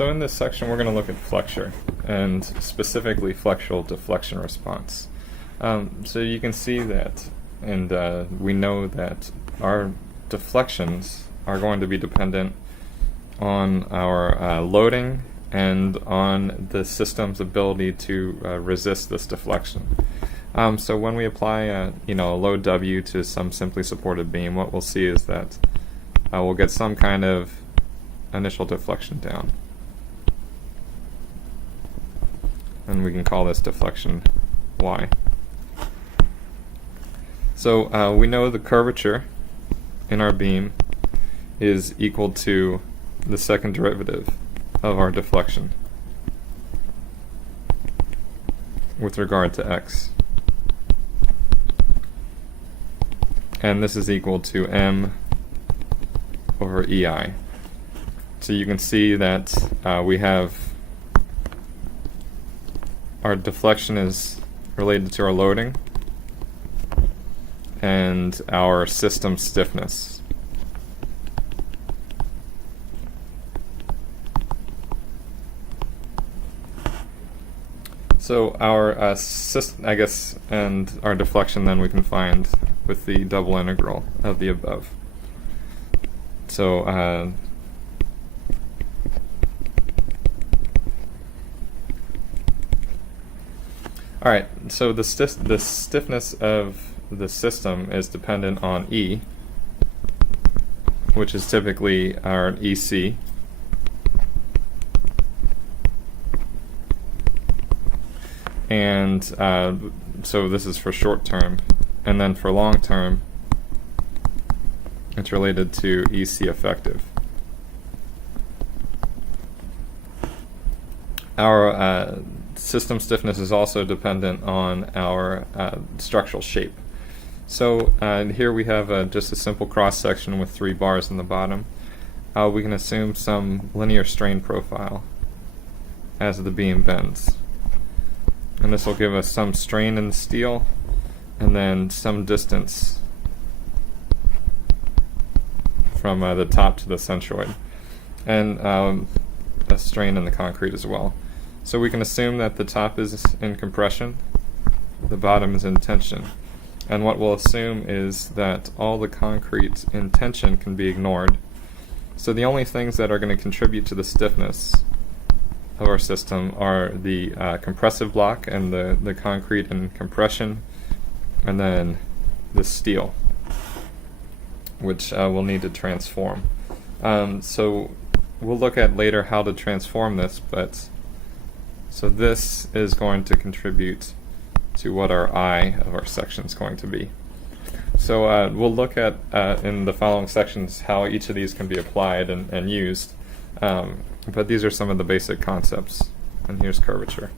So in this section we're going to look at flexure, and specifically flexural deflection response. So you can see that, and we know that our deflections are going to be dependent on our loading and on the system's ability to resist this deflection. So when we apply a load W to some simply supported beam, what we'll see is that we'll get some kind of initial deflection down. And we can call this deflection Y. So we know the curvature in our beam is equal to the second derivative of our deflection with regard to x. And this is equal to m over EI. So you can see that we have our deflection is related to our loading and our system stiffness. So our system, I guess, and our deflection then we can find with the double integral of the above. So alright, so the stiffness of the system is dependent on E, which is typically our EC. And so this is for short term, and then for long term it's related to EC effective. Our system stiffness is also dependent on our structural shape. So here we have just a simple cross section with 3 bars in the bottom. We can assume some linear strain profile as the beam bends. And this will give us some strain in the steel and then some distance from the top to the centroid, and a strain in the concrete as well. So we can assume that the top is in compression, the bottom is in tension, and what we'll assume is that all the concrete in tension can be ignored. So the only things that are going to contribute to the stiffness of our system are the compressive block and the concrete in compression, and then the steel, which we'll need to transform. So we'll look at later how to transform this, but so this is going to contribute to what our I of our section is going to be. So we'll look at in the following sections how each of these can be applied and used, but these are some of the basic concepts. And here's curvature.